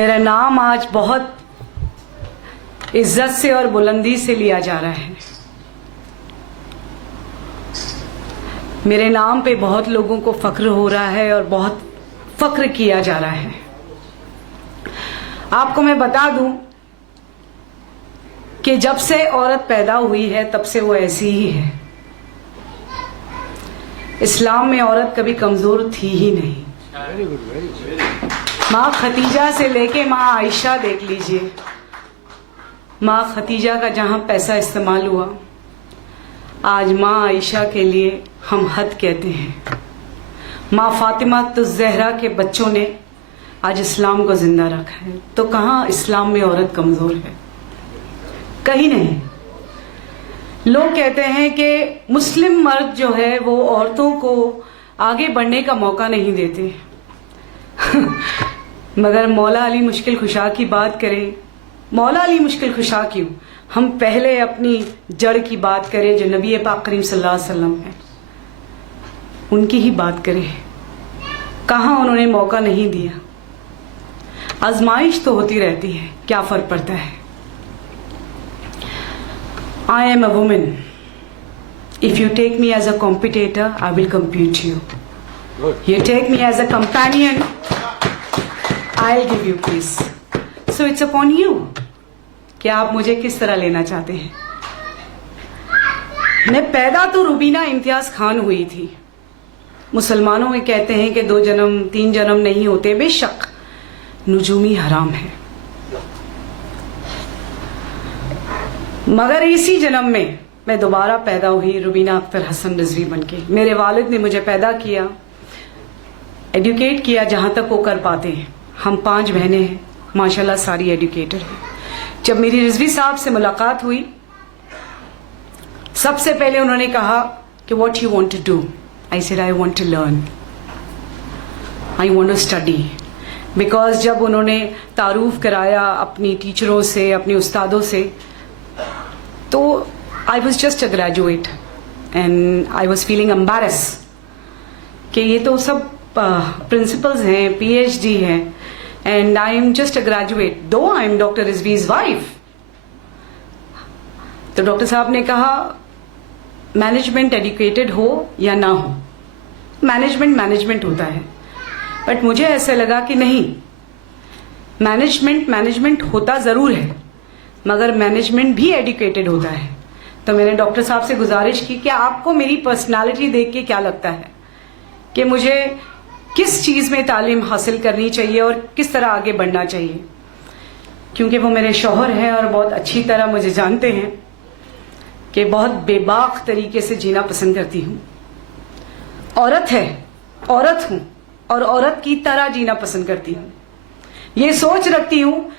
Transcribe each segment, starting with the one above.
मेरा नाम आज बहुत इज्जत से और बुलंदी से लिया जा रहा है। मेरे नाम पे बहुत लोगों को फख्र हो रहा है और बहुत फख्र किया जा रहा है। आपको मैं बता दूं कि जब से औरत पैदा हुई है तब से वो ऐसी ही है। इस्लाम में औरत कभी कमजोर थी ही नहीं। माँ खतीजा से लेके माँ आयशा देख लीजिए, माँ खतीजा का जहां पैसा इस्तेमाल हुआ, आज माँ आयशा के लिए हम हद कहते हैं। माँ फातिमा तो ज़हरा के बच्चों ने आज इस्लाम को जिंदा रखा है। तो कहाँ इस्लाम में औरत कमजोर है? कहीं नहीं। लोग कहते हैं कि मुस्लिम मर्द जो है वो औरतों को आगे बढ़ने का मौका नहीं देते। मगर मौला अली मुश्किल खुशा की बात करें, मौला अली मुश्किल खुशा क्यों, हम पहले अपनी जड़ की बात करें जो नबी पाक करीम सल्लल्लाहु अलैहि वसल्लम है, उनकी ही बात करें। कहाँ उन्होंने मौका नहीं दिया। आजमाइश तो होती रहती है, क्या फर्क पड़ता है। I am a woman. If you take me as a competitor, I will compete you. You take me as a companion, I'll give you peace. So it's upon you. कि आप मुझे किस तरह लेना चाहते हैं। मैं पैदा तो रुबीना इम्तियाज खान हुई थी। मुसलमानों में कहते हैं कि 2 जन्म 3 जन्म नहीं होते, बेशक नुजूमी हराम है, मगर इसी जन्म में मैं दोबारा पैदा हुई रुबीना अख्तर हसन रिजवी बनके। मेरे वालिद ने मुझे पैदा किया, एडुकेट किया जहां तक वो कर पाते हैं। हम 5 बहनें हैं, माशाल्लाह सारी एडुकेटर हैं। जब मेरी रिजवी साहब से मुलाकात हुई, सबसे पहले उन्होंने कहा कि what you want to do. I said I want to learn, I want to study. Because जब उन्होंने तारुफ कराया अपनी टीचरों से, अपने उस्तादों से, तो I was just a graduate and I was feeling embarrass कि ये तो सब प्रिंसिपल्स हैं, PhD हैं, and I am just a graduate, दो आई एम डॉक्टर रिजवीज वाइफ। तो डॉक्टर साहब ने कहा मैनेजमेंट एडुकेटेड हो या ना हो, मैनेजमेंट होता है। बट मुझे ऐसा लगा कि नहीं, मैनेजमेंट होता जरूर है, मगर मैनेजमेंट भी एडुकेटेड होता है। तो मैंने डॉक्टर साहब से गुजारिश की कि आपको मेरी पर्सनालिटी देख के क्या लगता है कि मुझे किस चीज़ में तालीम हासिल करनी चाहिए और किस तरह आगे बढ़ना चाहिए। क्योंकि वो मेरे शौहर हैं और बहुत अच्छी तरह मुझे जानते हैं कि बहुत बेबाक तरीके से जीना पसंद करती हूँ। औरत है, औरत हूँ और औरत की तरह जीना पसंद करती हूँ। ये सोच रखती हूँ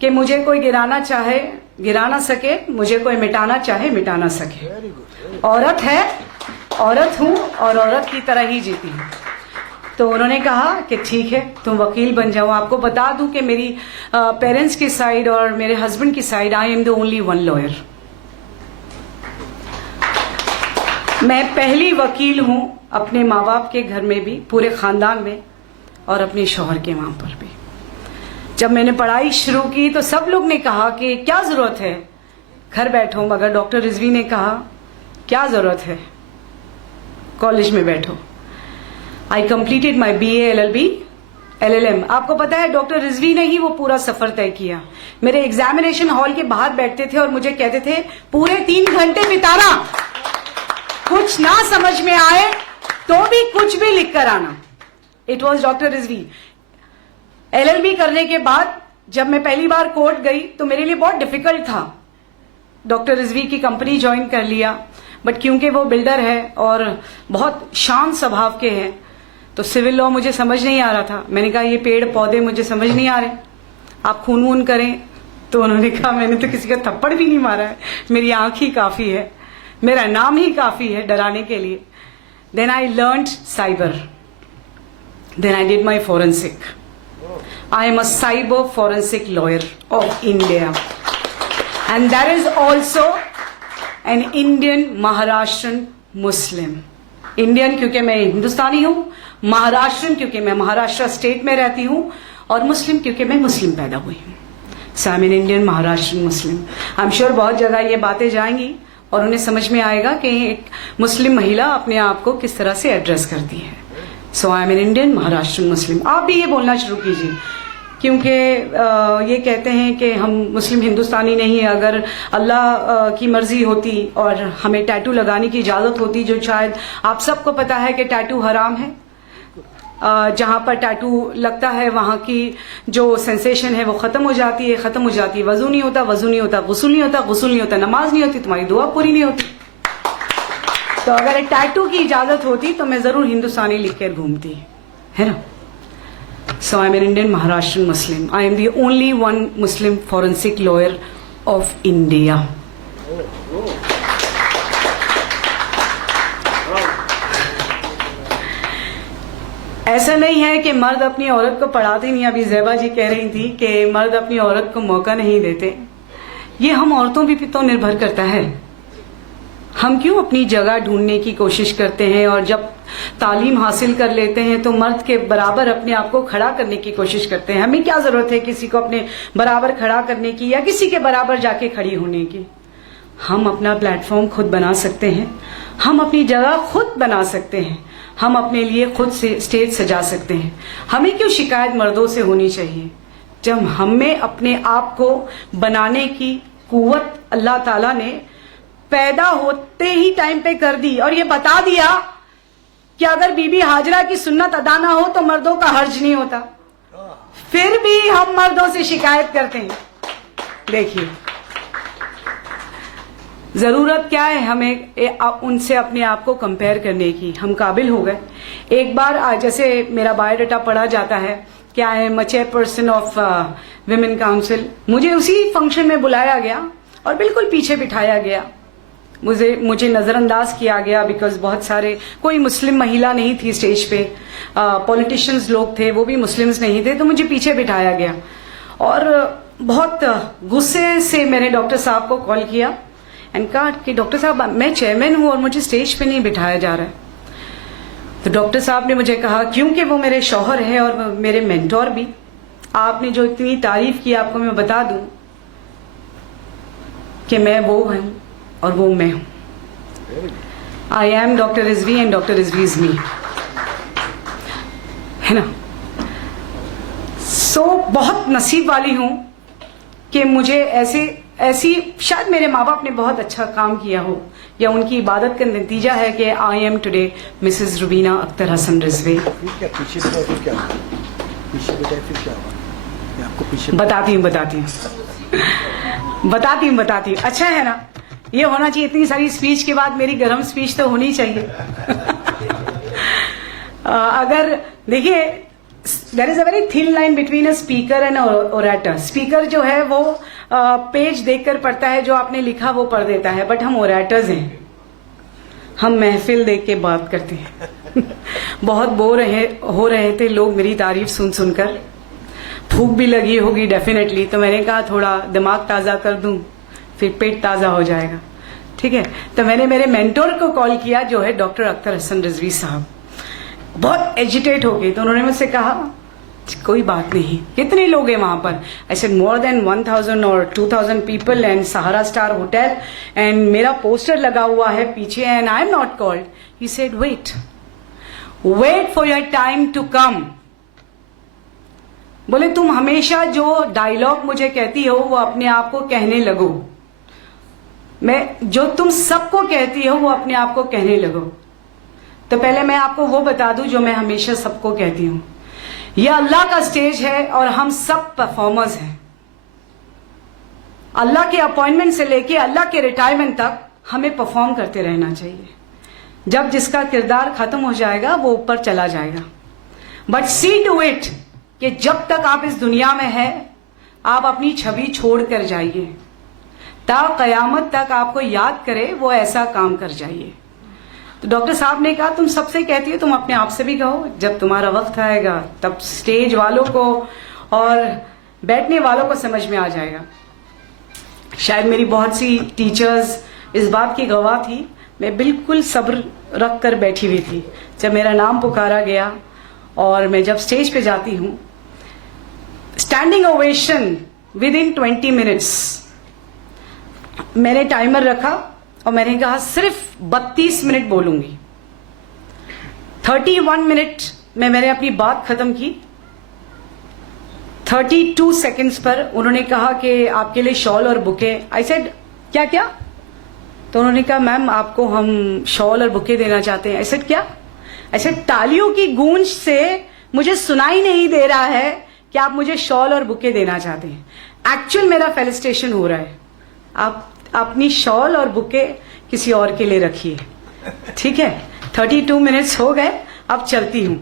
कि मुझे कोई गिराना चाहे गिरा ना सके, मुझे कोई मिटाना चाहे मिटा ना सके। औरत है, औरत हूँ और औरत की तरह ही जीती हूँ। तो उन्होंने कहा कि ठीक है, तुम वकील बन जाओ। आपको बता दूं कि मेरी पेरेंट्स की साइड और मेरे हस्बैंड की side, I am the only one lawyer. मैं पहली वकील हूँ अपने माँ बाप के घर में भी, पूरे खानदान में, और अपने शौहर के वहां पर भी। जब मैंने पढ़ाई शुरू की तो सब लोग ने कहा कि क्या जरूरत है, घर बैठो, मगर डॉक्टर रिजवी ने कहा क्या जरूरत है, कॉलेज में बैठो। I completed my BA LLB LLM। आपको पता है डॉक्टर रिजवी ने ही वो पूरा सफर तय किया। मेरे एग्जामिनेशन हॉल के बाहर बैठते थे और मुझे कहते थे पूरे 3 घंटे बिताना, कुछ ना समझ में आए तो भी कुछ भी लिख कर आना। It was doctor Rizvi. LLB करने के बाद जब मैं पहली बार कोर्ट गई तो मेरे लिए बहुत डिफिकल्ट था। डॉक्टर रिजवी की कंपनी ज्वाइन कर लिया, बट क्योंकि वो बिल्डर है और बहुत शांत स्वभाव के हैं तो सिविल लॉ मुझे समझ नहीं आ रहा था। मैंने कहा ये पेड़ पौधे मुझे समझ नहीं आ रहे, आप खून वून करें। तो उन्होंने कहा मैंने तो किसी का थप्पड़ भी नहीं मारा है, मेरी आंख ही काफी है, मेरा नाम ही काफी है डराने के लिए। Then I learned cyber, then I did my forensic. I am a cyber forensic lawyer of India, and that is also an Indian Maharashtrian Muslim. Indian क्योंकि मैं हिंदुस्तानी हूँ, महाराष्ट्रन क्योंकि मैं महाराष्ट्र स्टेट में रहती हूँ, और मुस्लिम क्योंकि मैं मुस्लिम पैदा हुई हूँ। So I am an Indian Maharashtrian Muslim. I am sure बहुत जगह ये बातें जाएंगी और उन्हें समझ में आएगा कि एक मुस्लिम महिला अपने आप को किस तरह से एड्रेस करती है। So I am an Indian Maharashtrian Muslim. आप भी ये बोलना शुरू कीजिए, क्योंकि ये कहते हैं कि हम मुस्लिम हिंदुस्तानी नहीं है। अगर अल्लाह की मर्जी होती और हमें टैटू लगाने की इजाज़त होती, जो शायद आप सबको पता है कि टैटू हराम है, जहाँ पर टैटू लगता है वहाँ की जो सेंसेशन है वो ख़त्म हो जाती है, ख़त्म हो जाती है। वज़ू नहीं होता, वज़ू नहीं होता, गुस्ल नहीं होता, गुस्ल नहीं होता, नमाज नहीं होती, तुम्हारी दुआ पूरी नहीं होती। तो अगर टैटू की इजाज़त होती तो मैं ज़रूर हिंदुस्तानी लिख कर घूमती, है ना। So I am an Indian Maharashtrian Muslim. I am the only one Muslim forensic lawyer of India. ऐसा नहीं है कि मर्द अपनी औरत को पढ़ाते नहीं। अभी ज़ैबा जी कह रही थी कि मर्द अपनी औरत को मौका नहीं देते। ये हम औरतों भी तो निर्भर करता है। हम क्यों अपनी जगह ढूंढने की कोशिश करते हैं और जब तालीम हासिल कर लेते हैं तो मर्द के बराबर अपने आप को खड़ा करने की कोशिश करते हैं। हमें क्या जरूरत है किसी को अपने बराबर खड़ा करने की या किसी के बराबर जाके खड़ी होने की। हम अपना प्लेटफॉर्म खुद बना सकते हैं, हम अपनी जगह खुद बना सकते हैं, हम अपने लिए खुद से स्टेज सजा सकते हैं। हमें क्यों शिकायत मर्दों से होनी चाहिए जब हमें अपने आप को बनाने की कुव्वत अल्लाह ताला ने पैदा होते ही टाइम पे कर दी और ये बता दिया कि अगर बीबी हाजरा की सुन्नत अदा ना हो तो मर्दों का हर्ज नहीं होता। फिर भी हम मर्दों से शिकायत करते हैं। देखिए जरूरत क्या है हमें उनसे अपने आप को कंपेयर करने की। हम काबिल हो गए। एक बार जैसे मेरा बायोडाटा पढ़ा जाता है कि I M chairperson of women council. मुझे उसी फंक्शन में बुलाया गया और बिल्कुल पीछे बिठाया गया। मुझे नजरअंदाज किया गया बिकॉज बहुत सारे कोई मुस्लिम महिला नहीं थी स्टेज पे। पॉलिटिशियंस लोग थे, वो भी मुस्लिम्स नहीं थे, तो मुझे पीछे बिठाया गया। और बहुत गुस्से से मैंने डॉक्टर साहब को कॉल किया एंड कहा कि डॉक्टर साहब मैं चेयरमैन हूं और मुझे स्टेज पे नहीं बिठाया जा रहा है। तो डॉक्टर साहब ने मुझे कहा क्योंकि वो मेरे शौहर है और मेरे मेंटोर भी। आपने जो इतनी तारीफ की आपको मैं बता दूं कि मैं वो हूं और वो मैं हूं। I am doctor Rizvi and doctor Rizvi is me, है ना। सो बहुत नसीब वाली हूं कि मुझे ऐसी शायद मेरे माँ बाप ने बहुत अच्छा काम किया हो या उनकी इबादत का नतीजा है कि I am today Mrs Rubina Akhtar Hasan Rizvi. बताती हूँ। अच्छा है ना, ये होना चाहिए। इतनी सारी स्पीच के बाद मेरी गर्म स्पीच तो होनी चाहिए। अगर देखिए there is a very thin line between a speaker and orator. Speaker जो है वो पेज देखकर पढ़ता है, जो आपने लिखा वो पढ़ देता है, बट हम ओरेटर्स हैं, हम महफिल देख के बात करते हैं। बहुत बोर हो रहे थे लोग मेरी तारीफ सुन सुनकर, भूख भी लगी होगी डेफिनेटली, तो मैंने कहा थोड़ा दिमाग ताज़ा कर दूं फिर पेट ताज़ा हो जाएगा, ठीक है। तो मैंने मेरे मेंटोर को कॉल किया जो है डॉक्टर अख्तर हसन रिजवी साहब। बहुत एजिटेट हो गए, तो उन्होंने मुझसे कहा कोई बात नहीं, कितने लोग हैं वहां पर। आई सेड मोर देन 1000 और 2000 people and Sahara star hotel and मेरा पोस्टर लगा हुआ है पीछे and I am not called. He said wait for your time to come. बोले तुम हमेशा जो डायलॉग मुझे कहती हो वो अपने आप को कहने लगो। मैं जो तुम सबको कहती हो वो अपने आप को कहने लगो। तो पहले मैं आपको वो बता दूं जो मैं हमेशा सबको कहती हूं, यह अल्लाह का स्टेज है और हम सब परफॉर्मर्स हैं। अल्लाह के अपॉइंटमेंट से लेके अल्लाह के रिटायरमेंट तक हमें परफॉर्म करते रहना चाहिए। जब जिसका किरदार खत्म हो जाएगा वो ऊपर चला जाएगा, बट सी टू इट कि जब तक आप इस दुनिया में हैं आप अपनी छवि छोड़ कर जाइए, ता कयामत तक आपको याद करे वो ऐसा काम कर जाइए। तो डॉक्टर साहब ने कहा तुम सबसे कहती हो, तुम अपने आप से भी कहो, जब तुम्हारा वक्त आएगा तब स्टेज वालों को और बैठने वालों को समझ में आ जाएगा। शायद मेरी बहुत सी टीचर्स इस बात की गवाह थी, मैं बिल्कुल सब्र रख कर बैठी हुई थी। जब मेरा नाम पुकारा गया और मैं जब स्टेज पे जाती हूँ standing ovation with in 20 minutes. मैंने टाइमर रखा और मैंने कहा सिर्फ 32 मिनट बोलूंगी। 31 मिनट में मैंने अपनी बात खत्म की। 32 सेकंड्स पर उन्होंने कहा कि आपके लिए शॉल और बुके। आई सेड क्या क्या? तो उन्होंने कहा मैम आपको हम शॉल और बुके देना चाहते हैं। आई सेड क्या? आई सेड तालियों की गूंज से मुझे सुनाई नहीं दे रहा है कि आप मुझे शॉल और बुके देना चाहते हैं। एक्चुअल मेरा फेलिसिटेशन हो रहा है। आप अपनी शॉल और बुके किसी और के लिए रखिए, ठीक है? 32 मिनट्स हो गए, अब चलती हूं।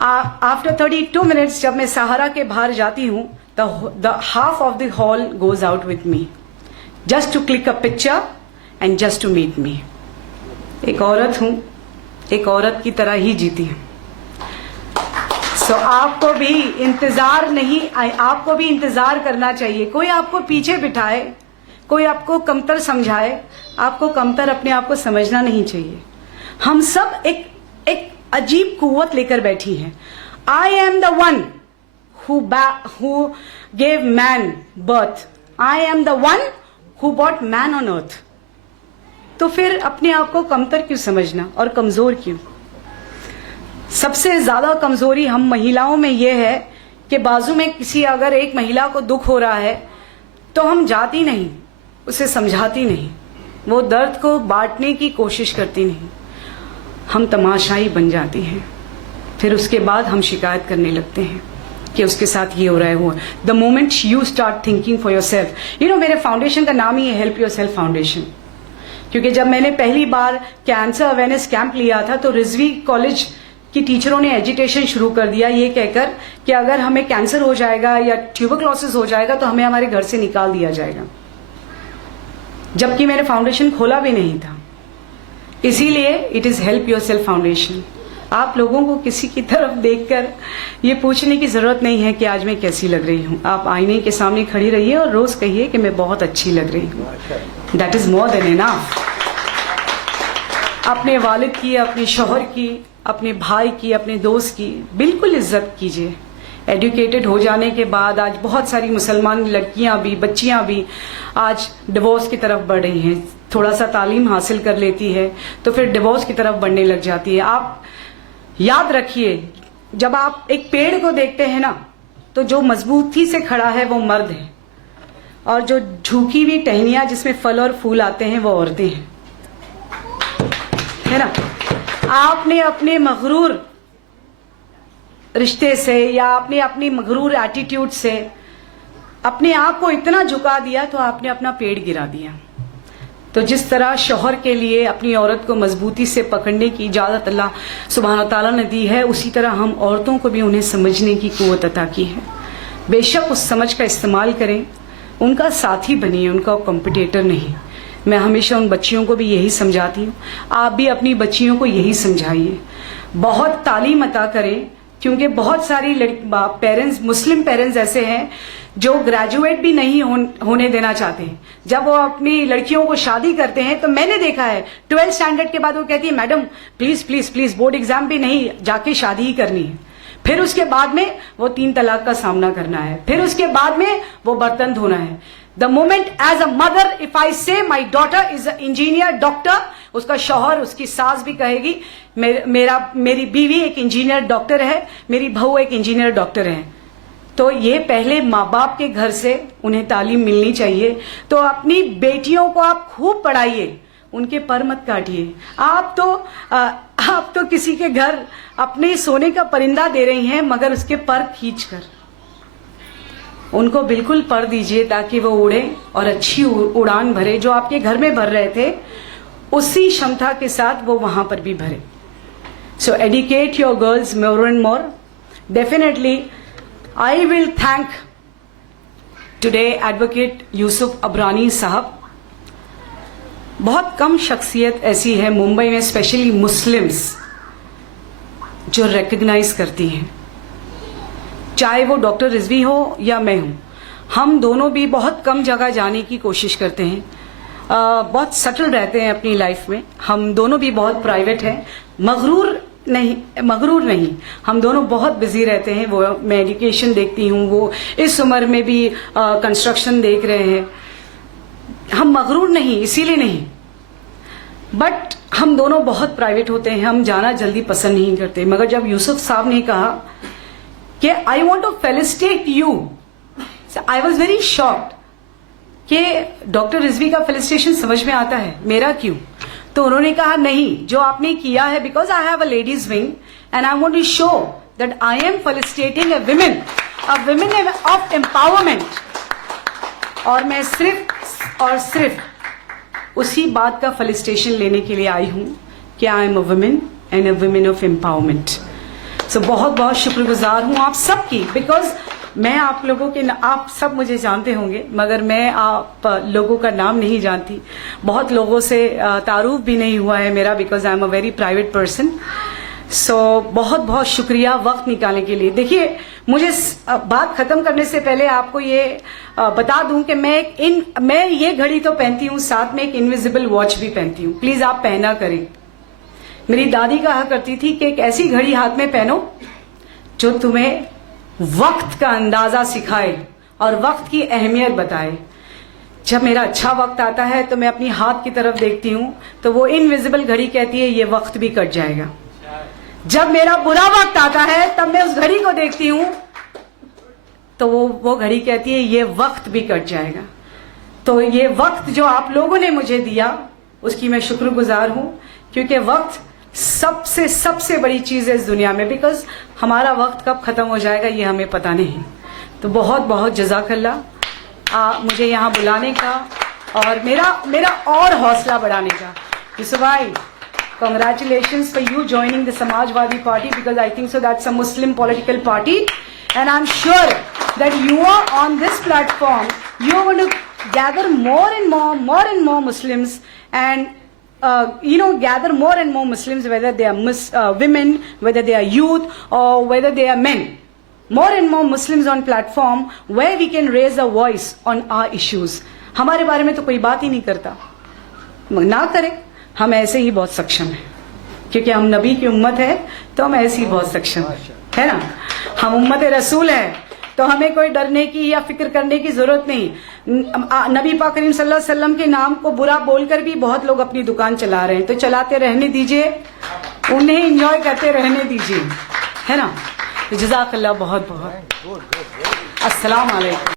आफ्टर 32 मिनट्स जब मैं सहारा के बाहर जाती हूं, the half of the hall goes out with me just to click a picture and just to meet me. एक औरत हूं, एक औरत की तरह ही जीती हूं। सो आपको भी इंतजार करना चाहिए। कोई आपको पीछे बिठाए, कोई आपको कमतर समझाए, आपको कमतर अपने आप को समझना नहीं चाहिए। हम सब एक अजीब कुव्वत लेकर बैठी हैं। I am the one who gave man birth. I am the one who bought man on earth. तो फिर अपने आप को कमतर क्यों समझना और कमजोर क्यों? सबसे ज्यादा कमजोरी हम महिलाओं में यह है कि बाजू में किसी अगर एक महिला को दुख हो रहा है तो हम जाती नहीं, उसे समझाती नहीं, वो दर्द को बांटने की कोशिश करती नहीं, हम तमाशाई बन जाती हैं। फिर उसके बाद हम शिकायत करने लगते हैं कि उसके साथ ये हो रहा है, वो। The moment you start thinking for your self, मेरे फाउंडेशन का नाम ही है हेल्प योर सेल्फ फाउंडेशन। क्योंकि जब मैंने पहली बार कैंसर अवेयरनेस कैंप लिया था तो रिजवी कॉलेज की टीचरों ने एजिटेशन शुरू कर दिया ये कहकर कि अगर हमें कैंसर हो जाएगा या ट्यूबरक्लोसिस हो जाएगा तो हमें हमारे घर से निकाल दिया जाएगा, जबकि मैंने फाउंडेशन खोला भी नहीं था। इसीलिए it is help your self foundation. आप लोगों को किसी की तरफ देखकर ये पूछने की जरूरत नहीं है कि आज मैं कैसी लग रही हूँ। आप आईने के सामने खड़ी रहिए और रोज कहिए कि मैं बहुत अच्छी लग रही हूँ। That is more than enough. अपने वालिद की, अपने शौहर की, अपने भाई की, अपने दोस्त की बिल्कुल इज्जत कीजिए। एजुकेटेड हो जाने के बाद आज बहुत सारी मुसलमान लड़कियां भी, बच्चियां भी आज डिवोर्स की तरफ बढ़ रही हैं। थोड़ा सा तालीम हासिल कर लेती है तो फिर डिवोर्स की तरफ बढ़ने लग जाती है। आप याद रखिए, जब आप एक पेड़ को देखते हैं ना तो जो मजबूती से खड़ा है वो मर्द है, और जो झुकी हुई टहनियां जिसमें फल और फूल आते हैं वो औरतें हैं, है ना? आपने अपने मगरूर रिश्ते से या आपने अपनी मगरूर एटीट्यूड से अपने आप को इतना झुका दिया तो आपने अपना पेड़ गिरा दिया। तो जिस तरह शौहर के लिए अपनी औरत को मजबूती से पकड़ने की इजाजत अल्लाह सुब्हान तआला ने दी है, उसी तरह हम औरतों को भी उन्हें समझने की कुव्वत अता की है। बेशक उस समझ का इस्तेमाल करें, उनका साथी बनिए, उनका कॉम्पिटिटर नहीं। मैं हमेशा उन बच्चियों को भी यही समझाती हूँ, आप भी अपनी बच्चियों को यही समझाइए। बहुत तालीम अता करें, क्योंकि बहुत सारी पेरेंट्स, मुस्लिम पेरेंट्स ऐसे हैं जो ग्रेजुएट भी नहीं होने देना चाहते हैं। जब वो अपनी लड़कियों को शादी करते हैं तो मैंने देखा है 12th स्टैंडर्ड के बाद वो कहती है madam please please please board exam भी नहीं, जाके शादी ही करनी है। फिर उसके बाद में वो 3 तलाक का सामना करना है, फिर उसके बाद में वो बर्तन धोना है। The moment as a mother if I say my daughter is a engineer doctor, उसका शौहर, उसकी सास भी कहेगी मेरी बीवी एक इंजीनियर डॉक्टर है, मेरी बहू एक इंजीनियर डॉक्टर है। तो ये पहले माँ बाप के घर से उन्हें तालीम मिलनी चाहिए। तो अपनी बेटियों को आप खूब पढ़ाइए, उनके पर मत काटिए। आप तो किसी के घर अपने सोने का परिंदा दे रही हैं मगर उसके पर खींच कर। उनको बिल्कुल पर दीजिए ताकि वो उड़े और अच्छी उड़ान भरे, जो आपके घर में भर रहे थे उसी क्षमता के साथ वो वहां पर भी भरे। So educate your girls more and more. Definitely I will thank today advocate Yusuf Abrani साहब। बहुत कम शख्सियत ऐसी है मुंबई में, स्पेशली मुस्लिम्स, जो रिकग्नाइज करती हैं, चाहे वो डॉक्टर रिजवी हो या मैं हूं। हम दोनों भी बहुत कम जगह जाने की कोशिश करते हैं, बहुत सटल रहते हैं अपनी लाइफ में। हम दोनों भी बहुत प्राइवेट हैं। मगरूर नहीं, मगरूर नहीं, हम दोनों बहुत बिजी रहते हैं। वो मैं एजुकेशन देखती हूँ, वो इस उम्र में भी कंस्ट्रक्शन देख रहे हैं। हम मगरूर नहीं, इसीलिए नहीं, बट हम दोनों बहुत प्राइवेट होते हैं, हम जाना जल्दी पसंद नहीं करते। मगर जब यूसुफ साहब ने कहा कि I want to felicitate you, I was very shocked कि डॉक्टर रिजवी का फेलिसिटेशन समझ में आता है, मेरा क्यों? तो उन्होंने कहा नहीं, जो आपने किया है, because I have a ladies wing and I want to show that I am felicitating a women of empowerment. और मैं सिर्फ और सिर्फ उसी बात का फेलिसिटेशन लेने के लिए आई हूं कि I am a woman and a women of empowerment. So बहुत बहुत शुक्रगुजार हूं आप सबकी, बिकॉज मैं आप लोगों के, आप सब मुझे जानते होंगे मगर मैं आप लोगों का नाम नहीं जानती। बहुत लोगों से तारुफ भी नहीं हुआ है मेरा, because I am a very private person. So बहुत बहुत शुक्रिया वक्त निकालने के लिए। देखिए, मुझे बात खत्म करने से पहले आपको ये बता दूं कि मैं ये घड़ी तो पहनती हूँ, साथ में एक इनविजिबल वॉच भी पहनती हूँ। प्लीज आप पहना करें। मेरी दादी कहा करती थी कि एक ऐसी घड़ी हाथ में पहनो जो तुम्हें वक्त का अंदाजा सिखाए और वक्त की अहमियत बताए। जब मेरा अच्छा वक्त आता है तो मैं अपनी हाथ की तरफ देखती हूँ तो वो इनविजिबल घड़ी कहती है ये वक्त भी कट जाएगा। जब मेरा बुरा वक्त आता है तब मैं उस घड़ी को देखती हूँ तो वो घड़ी कहती है ये वक्त भी कट जाएगा। तो ये वक्त जो आप लोगों ने मुझे दिया उसकी मैं शुक्रगुजार हूँ, क्योंकि वक्त सबसे बड़ी चीज है इस दुनिया में, बिकॉज हमारा वक्त कब खत्म हो जाएगा ये हमें पता नहीं। तो बहुत बहुत जज़ाकल्लाह मुझे यहाँ बुलाने का और मेरा और हौसला बढ़ाने का। यूसुफ भाई, congratulations for you joining the Samajwadi Party, because I think so that's a Muslim political party, and I'm sure that you are on this platform, you are going to gather more and more Muslims, and gather more and more Muslims, whether they are women, whether they are youth, or whether they are men. More and more Muslims on platform where we can raise a voice on our issues. हमारे बारे में तो कोई बात ही नहीं करता, ना करे, हम ऐसे ही बहुत सक्षम हैं, क्योंकि हम नबी की उम्मत है तो हम ऐसे ही बहुत सक्षम है ना। हम उम्मत रसूल है तो हमें कोई डरने की या फिक्र करने की जरूरत नहीं। नबी पाक करीम सल्लल्लाहु अलैहि वसल्लम के नाम को बुरा बोलकर भी बहुत लोग अपनी दुकान चला रहे हैं, तो चलाते रहने दीजिए, उन्हें एंजॉय करते रहने दीजिए, है ना। जज़ाकल्लाह बहुत बहुत। अस्सलाम वालेकुम।